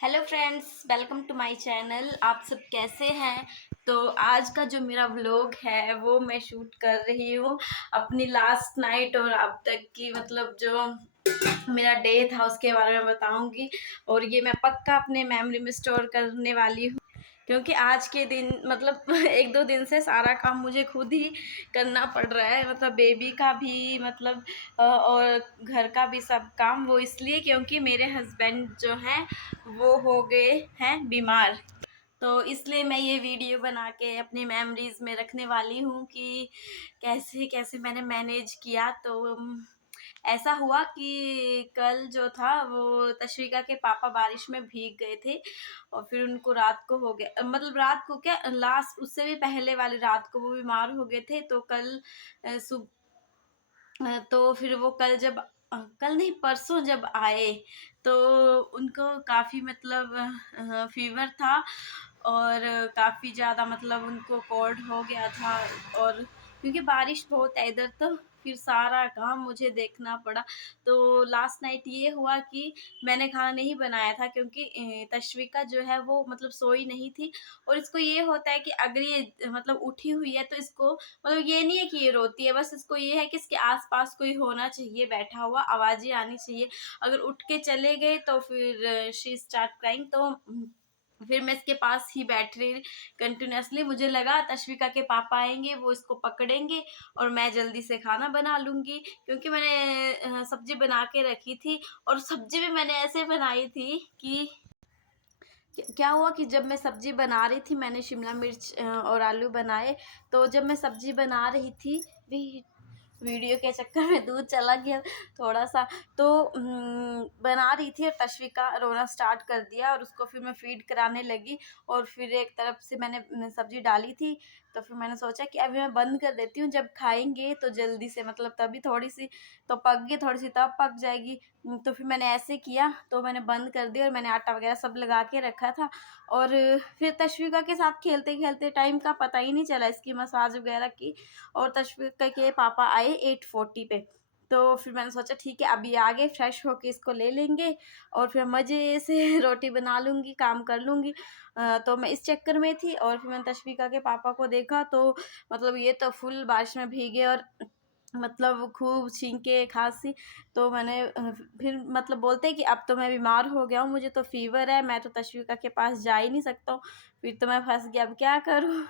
Hello friends, welcome to my channel. आप सब कैसे हैं? तो आज का जो मेरा व्लॉग है वो मैं शूट कर रही हूँ अपनी लास्ट नाइट और अब तक की मतलब जो मेरा डे था उसके बारे में बताऊंगी। और ये मैं पक्का अपने मेमोरी में स्टोर करने वाली हूँ, क्योंकि आज के दिन मतलब एक दो दिन से सारा काम मुझे खुद ही करना पड़ रहा है, मतलब बेबी का भी मतलब और घर का भी सब काम। वो इसलिए क्योंकि मेरे हस्बैंड जो हैं वो हो गए हैं बीमार। तो इसलिए मैं ये वीडियो बना के अपनी मेमोरीज में रखने वाली हूँ कि कैसे कैसे मैंने मैनेज किया। तो ऐसा हुआ कि कल जो था वो तशरीका के पापा बारिश में भीग गए थे और फिर उनको रात को हो गया, मतलब रात को क्या, लास्ट उससे भी पहले वाली रात को वो बीमार हो गए थे। तो कल तो फिर वो कल जब कल नहीं परसों जब आए तो उनको काफ़ी मतलब फीवर था और काफ़ी ज़्यादा मतलब उनको कोल्ड हो गया था। और क्योंकि बारिश बहुत है इधर तो फिर सारा काम मुझे देखना पड़ा। तो लास्ट नाइट ये हुआ कि मैंने खाना नहीं बनाया था क्योंकि तशविका जो है वो मतलब सोई नहीं थी। और इसको ये होता है कि अगर ये मतलब उठी हुई है तो इसको मतलब ये नहीं है कि ये रोती है, बस इसको ये है कि इसके आस-पास कोई होना चाहिए बैठा हुआ, आवाज़ें आनी चाहिए। अगर उठ के चले गए तो फिर शी स्टार्ट क्राइंग। तो फिर मैं इसके पास ही बैठ रही कंटिन्यूअसली। मुझे लगा तशविका के पापा आएँगे, वो इसको पकड़ेंगे और मैं जल्दी से खाना बना लूँगी, क्योंकि मैंने सब्ज़ी बना के रखी थी। और सब्ज़ी भी मैंने ऐसे बनाई थी कि क्या हुआ कि जब मैं सब्ज़ी बना रही थी, मैंने शिमला मिर्च और आलू बनाए। तो जब मैं सब्ज़ी बना रही थी, वीडियो के चक्कर में दूध चला गया थोड़ा-सा। तो बना रही थी और तशविका रोना स्टार्ट कर दिया और उसको फिर मैं फ़ीड कराने लगी। और फिर एक तरफ से मैंने सब्ज़ी डाली थी, तो फिर मैंने सोचा कि अभी मैं बंद कर देती हूँ, जब खाएँगे तो जल्दी से मतलब तभी थोड़ी-सी तो पक गई, थोड़ी-सी तब पक जाएगी। तो फिर मैंने ऐसे किया, तो मैंने बंद कर दिया और मैंने आटा वगैरह सब लगा के रखा था। और फिर तशविका के साथ खेलते-खेलते टाइम का पता ही नहीं चला, इसकी मसाज वगैरह की। और तशविका के पापा आए 8:40 पे। तो फिर मैंने सोचा ठीक है, अभी आ गए, फ्रेश होके इसको ले लेंगे और फिर मज़े से रोटी बना लूँगी, काम कर लूँगी। तो मैं इस चक्कर में थी। और फिर मैंने तशविका के पापा को देखा तो मतलब ये तो फुल बारिश में भीगे और मतलब खूब छींके खाँसी। तो मैंने फिर मतलब बोलते हैं कि अब तो मैं बीमार हो गया हूँ, मुझे तो फ़ीवर है, मैं तो तशविका के पास जा ही नहीं सकता हूँ। फिर तो मैं फँस गया, अब क्या करूँ?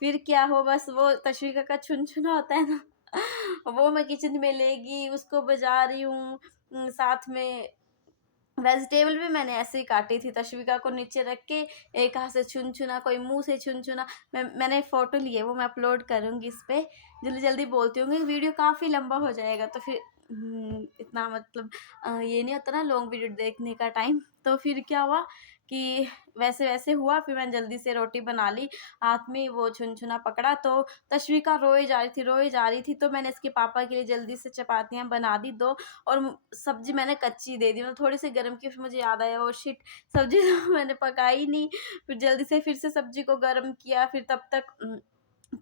फिर क्या हो, बस वो तशविका का छुनछुना होता है ना, वो मैं किचन में लेगी, उसको बजा रही हूँ। साथ में वेजिटेबल भी मैंने ऐसे ही काटी थी, तशविका को नीचे रख के एक हाथ से छुनछुना, कोई मुँह से छुनछुना। मैंने फ़ोटो ली है, वो मैं अपलोड करूँगी इस पे। जल्दी-जल्दी बोलती हूँ, वीडियो काफ़ी लंबा हो जाएगा तो फिर इतना मतलब ये नहीं होता ना लॉन्ग वीडियो देखने का टाइम। तो फिर क्या हुआ कि वैसे-वैसे हुआ, फिर मैंने जल्दी से रोटी बना ली, हाथ में वो छुनछुना पकड़ा। तो तशविका रोए जा रही थी, तो मैंने इसके पापा के लिए जल्दी से चपातियाँ बना दी 2। और सब्ज़ी मैंने कच्ची दे दी, मतलब थोड़ी-सी गरम की। फिर मुझे याद आया, ओह शिट! सब्ज़ी तो मैंने पकाई नहीं। फिर जल्दी से फिर से सब्ज़ी को गरम किया। फिर तब तक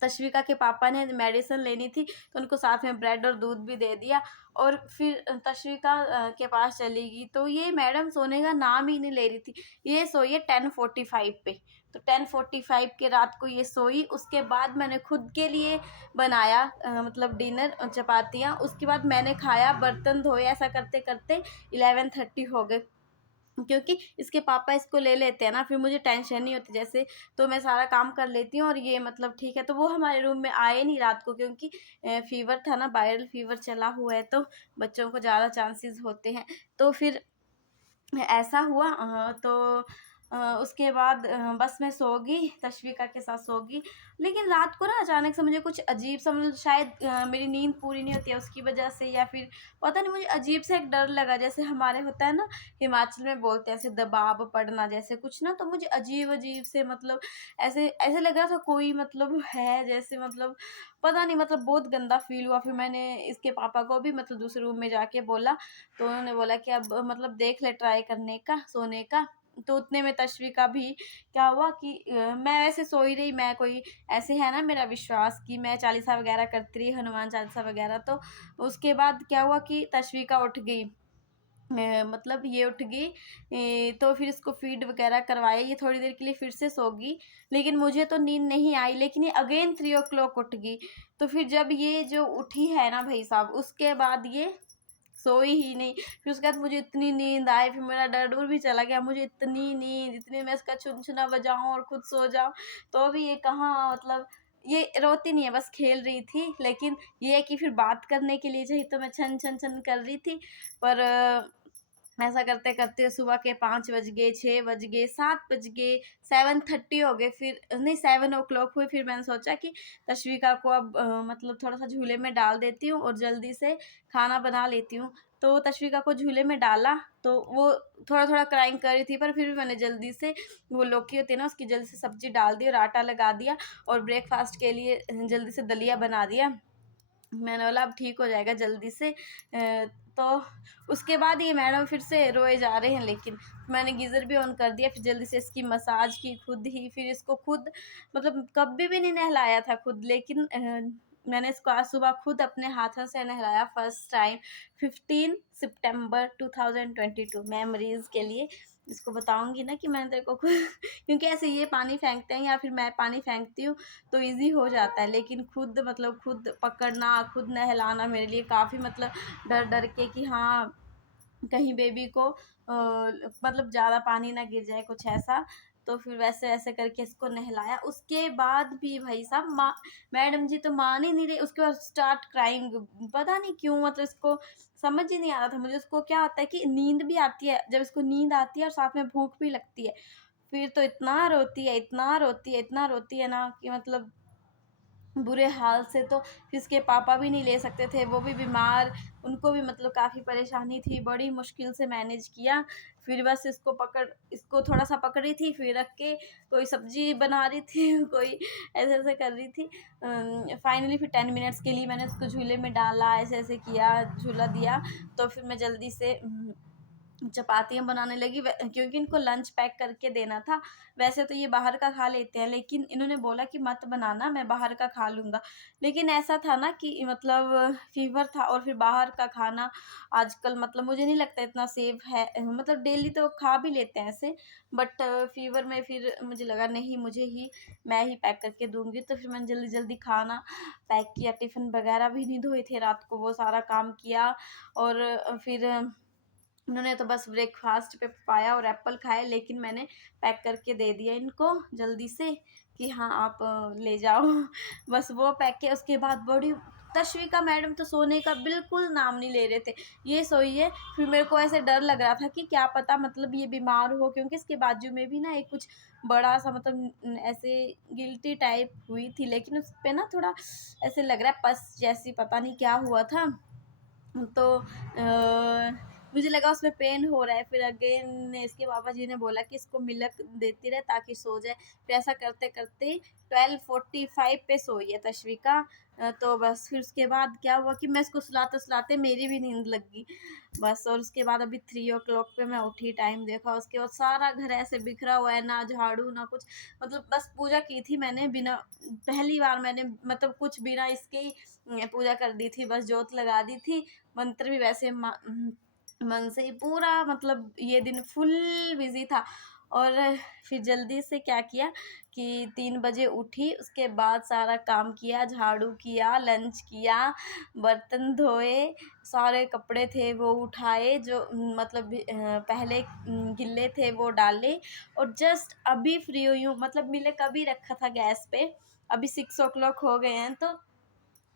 तशविका के पापा ने मेडिसिन लेनी थी, तो उनको साथ में ब्रेड और दूध भी दे दिया। और फिर तशविका के पास चली गई, तो ये मैडम सोने का नाम ही नहीं ले रही थी। ये सोई है 10:45 पे। तो 10:45 के रात को ये सोई। उसके बाद मैंने खुद के लिए बनाया मतलब डिनर, चपातियाँ। उसके बाद मैंने खाया, बर्तन धोए, ऐसा करते-करते 11:30 हो गए। क्योंकि इसके पापा इसको ले लेते हैं ना, फिर मुझे टेंशन नहीं होती जैसे। तो मैं सारा काम कर लेती हूँ और ये मतलब ठीक है। तो वो हमारे रूम में आए नहीं रात को, क्योंकि फ़ीवर था ना, वायरल फ़ीवर चला हुआ है, तो बच्चों को ज़्यादा चांसेस होते हैं। तो फिर ऐसा हुआ। तो उसके बाद बस मैं सो गई, तशविका के साथ सो गई। लेकिन रात को ना अचानक से मुझे कुछ अजीब-सा, मतलब शायद मेरी नींद पूरी नहीं होती है उसकी वजह से, या फिर पता नहीं, मुझे अजीब-सा एक डर लगा, जैसे हमारे होता है ना हिमाचल में बोलते हैं ऐसे दबाव पड़ना जैसे कुछ ना। तो मुझे अजीब-अजीब से मतलब ऐसे ऐसे लग रहा था कोई मतलब है जैसे, मतलब पता नहीं, मतलब बहुत गंदा फ़ील हुआ। फिर मैंने इसके पापा को भी मतलब दूसरे रूम में जाके बोला, तो उन्होंने बोला कि अब मतलब देख ले ट्राई करने का, सोने का। तो उतने में तशविका भी क्या हुआ कि मैं वैसे सो ही रही, मैं कोई ऐसे है ना मेरा विश्वास कि मैं चालीसा वगैरह करती रही, हनुमान चालीसा वगैरह। तो उसके बाद क्या हुआ कि तशविका उठ गई। मतलब ये उठ गई, तो फिर इसको फ़ीड वगैरह करवाया, ये थोड़ी देर के लिए फिर से सो गई। लेकिन मुझे तो नींद नहीं आई, लेकिन ये अगेन 3 ओ क्लॉक उठ गई। तो फिर जब ये जो उठी है ना भाई साहब, उसके बाद ये सोई ही नहीं। फिर उसके बाद मुझे इतनी नींद आई, फिर मेरा डर-डुर भी चला गया। मुझे इतनी नींद, इतनी मैं इसका चुनचुना बजाऊँ और खुद सो जाऊँ, तो भी ये कहाँ, मतलब ये रोती नहीं है, बस खेल रही थी। लेकिन ये है कि फिर बात करने के लिए चाहिए, तो मैं छन, छन, छन कर रही थी। पर ऐसा करते-करते सुबह के 5 बज गए, 6 बज गए, 7 बज गए, 7:30 हो गए, फिर नहीं 7 ओ क्लॉक हुए। फिर मैंने सोचा कि तश्विका को अब मतलब थोड़ा-सा झूले में डाल देती हूँ और जल्दी से खाना बना लेती हूँ। तो तश्विका को झूले में डाला, तो वो थोड़ा-थोड़ा क्राइंग कर रही थी, पर फिर भी मैंने जल्दी से वो लौकी होती है ना, उसकी जल्दी से सब्ज़ी डाल दी और आटा लगा दिया और ब्रेकफ़ास्ट के लिए जल्दी से दलिया बना दिया। मैंने बोला अब ठीक हो जाएगा जल्दी से। तो उसके बाद ये मैडम फिर से रोए जा रहे हैं, लेकिन मैंने गीज़र भी ऑन कर दिया। फिर जल्दी से इसकी मसाज की खुद ही, फिर इसको खुद, मतलब कभी भी नहीं नहलाया था खुद, लेकिन मैंने इसको आज सुबह खुद अपने हाथों से नहलाया फर्स्ट टाइम। 15 सितंबर 2022 मेमोरीज़ के लिए इसको बताऊँगी ना कि मैंने तेरे को खुद क्योंकि ऐसे ये पानी फेंकते हैं या फिर मैं पानी फेंकती हूँ तो ईज़ी हो जाता है, लेकिन खुद, मतलब खुद पकड़ना, खुद नहलाना मेरे लिए काफ़ी, मतलब डर-डर के कि हाँ, कहीं बेबी को मतलब ज़्यादा पानी ना गिर जाए, कुछ ऐसा। तो फिर वैसे-वैसे करके इसको नहलाया। उसके बाद भी भाई साहब मैडम जी तो मान ही नहीं रही। उसके बाद स्टार्ट क्राइंग, पता नहीं क्यों, मतलब इसको समझ ही नहीं आ रहा था मुझे। उसको क्या होता है कि नींद भी आती है, जब इसको नींद आती है और साथ में भूख भी लगती है, फिर तो इतना रोती है, इतना रोती है, इतना रोती है ना कि मतलब बुरे हाल से। तो फिर इसके पापा भी नहीं ले सकते थे, वो भी बीमार, उनको भी मतलब काफ़ी परेशानी थी, बड़ी मुश्किल से मैनेज किया। फिर बस इसको थोड़ा-सा पकड़ी थी, फिर रख के कोई सब्ज़ी बना रही थी, कोई ऐसे-ऐसे कर रही थी। फाइनली फिर 10 मिनट्स के लिए मैंने उसको झूले में डाला, ऐसे-ऐसे किया, झूला दिया, तो फिर मैं जल्दी से चपातियाँ बनाने लगी, क्योंकि इनको लंच पैक करके देना था। वैसे तो ये बाहर का खा लेते हैं, लेकिन इन्होंने बोला कि मत बनाना, मैं बाहर का खा लूँगा। लेकिन ऐसा था ना कि मतलब फ़ीवर था और फिर बाहर का खाना आजकल, मतलब मुझे नहीं लगता इतना सेफ़ है। मतलब डेली तो खा भी लेते हैं ऐसे, बट फ़ीवर में फिर मुझे लगा नहीं, मैं ही पैक करके दूँगी। तो फिर मैंने जल्दी-जल्दी खाना पैक किया, टिफ़िन वग़ैरह भी नहीं धोए थे रात को, वो सारा काम किया। और फिर उन्होंने तो बस ब्रेकफ़ास्ट पे पपाया और एप्पल खाए, लेकिन मैंने पैक करके दे दिया इनको जल्दी से कि हाँ, आप ले जाओ। बस वो पैक किया, उसके बाद बड़ी तश्विका मैडम तो सोने का बिल्कुल नाम नहीं ले रहे थे। ये सोई है, फिर मेरे को ऐसे डर लग रहा था कि क्या पता मतलब ये बीमार हो, क्योंकि इसके बाजू में भी ना एक कुछ बड़ा-सा, मतलब ऐसे गिल्टी टाइप हुई थी, लेकिन उस पे ना थोड़ा ऐसे लग रहा है पस जैसी, पता नहीं क्या हुआ था। तो मुझे लगा उसमें पेन हो रहा है, फिर अगेन इसके पापा जी ने बोला कि इसको मिल्क देती रहे ताकि सो जाए। फिर ऐसा करते-करते 12:45 पे सोई है तश्विका। तो बस फिर उसके बाद क्या हुआ कि मैं इसको सुलाते-सुलाते मेरी भी नींद लग गई। बस, और उसके बाद अभी 3 ओ क्लॉक पे मैं उठी, टाइम देखा, उसके बाद सारा घर ऐसे बिखरा हुआ है, ना झाड़ू ना कुछ, मतलब बस पूजा की थी मैंने बिना, पहली बार मैंने मतलब कुछ बिना इसके ही पूजा कर दी थी, बस जोत लगा दी थी। मंत्र भी वैसे मन से ही पूरा, मतलब ये दिन फुल बिज़ी था। और फिर जल्दी से क्या किया कि 3 बजे उठी, उसके बाद सारा काम किया, झाड़ू किया, लंच किया, बर्तन धोए, सारे कपड़े थे वो उठाए जो मतलब पहले गिल्ले थे वो डाले, और जस्ट अभी फ्री हुई हूँ। मतलब मिल्क अभी रखा था गैस पे, अभी 6 ओ क्लॉक हो गए हैं, तो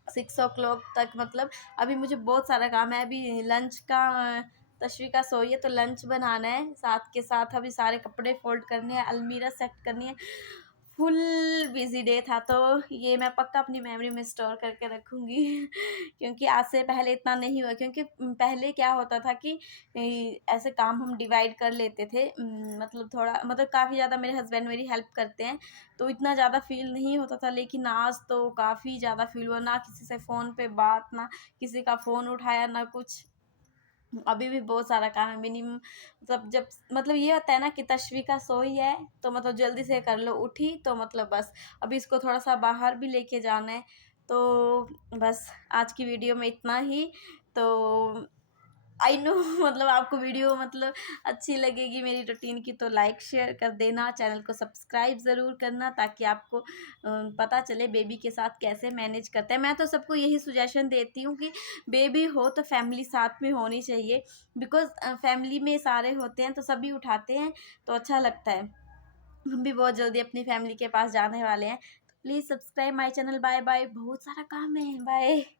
6 ओ क्लॉक तक, मतलब अभी मुझे बहुत सारा काम है। अभी लंच का तशवीका सोई है तो लंच बनाना है, साथ के साथ अभी सारे कपड़े फ़ोल्ड करने हैं, अलमीरा सेट करनी है। फुल बिज़ी डे था, तो ये मैं पक्का अपनी मेमोरी में स्टोर करके रखूँगी क्योंकि आज से पहले इतना नहीं हुआ, क्योंकि पहले क्या होता था कि ऐसे काम हम डिवाइड कर लेते थे। मतलब थोड़ा, मतलब काफ़ी ज़्यादा मेरे हस्बैंड मेरी हेल्प करते हैं, तो इतना ज़्यादा फ़ील नहीं होता था, लेकिन आज तो काफ़ी ज़्यादा फ़ील हुआ। ना किसी से फ़ोन पे बात, ना किसी का फ़ोन उठाया, ना कुछ। अभी भी बहुत सारा काम है, मिनिमम मतलब जब, मतलब ये होता है ना कि तश्विका सोई है तो मतलब जल्दी से कर लो, उठी तो मतलब बस अभी इसको थोड़ा-सा बाहर भी लेके जाना है। तो बस आज की वीडियो में इतना ही। तो आई नो मतलब आपको वीडियो मतलब अच्छी लगेगी मेरी रूटीन की, तो लाइक शेयर कर देना, चैनल को सब्सक्राइब ज़रूर करना, ताकि आपको पता चले बेबी के साथ कैसे मैनेज करते हैं। मैं तो सबको यही सजेशन देती हूँ कि बेबी हो तो फैमिली साथ में होनी चाहिए, बिकॉज़ फैमिली में सारे होते हैं तो सभी उठाते हैं, तो अच्छा लगता है। हम भी बहुत जल्दी अपनी फैमिली के पास जाने वाले हैं। तो please subscribe my channel. Bye bye, बहुत सारा काम है। बाय।